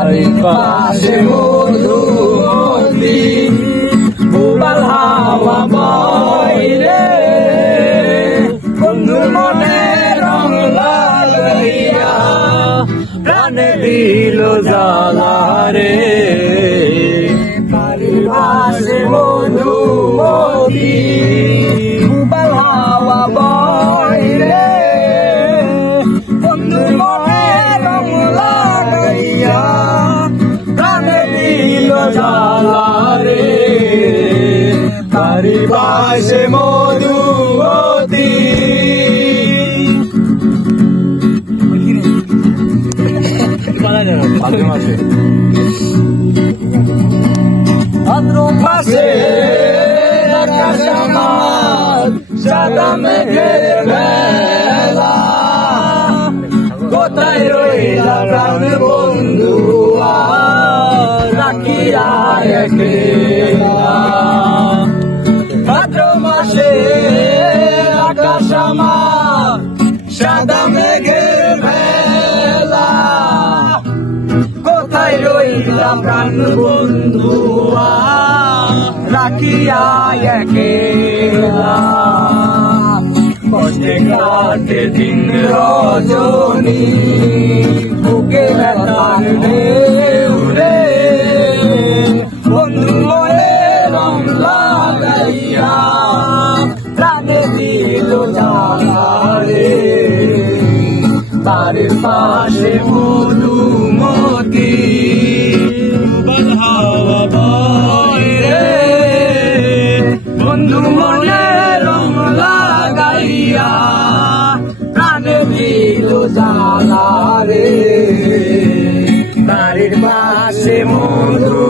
বাড়ির পাশে মধুমতি উবাল হাওয়া বয় রে বন্ধুর মনে রং লাগাইয়া প্রাণে দিল জ্বালা রে বাড়ির পাশে মধুমতি উবাল হাওয়া বয় রে বন্ধুর মনে রং লাগাইয়া প্রাণে দিল জ্বালা রে বাড়ির পাশে মধুমতি ভাদ্র মাসে আকাশ আমার সাদা মেঘের বেলা কোথায় রইলা প্রাণ বন্ধু রাখিয়া একলা ভাদ্র মাসে আকাশ আমার সাদা মেঘের বেলা কোথায় রইলা প্রাণ বন্ধু রাখিয়া একলা কষ্টে কাটে দিন রজনী বুকে ব্যথার ঢেউ রে বন্ধু মনে রং লাগাইয়া প্রাণে দিল জ্বালা রে বাড়ির পাশে মধুমতি উবাল হাওয়া বয় রে বন্ধু মনে রং লাগাইয়া প্রাণে দিল জ্বালা রে বাড়ির পাশে মধু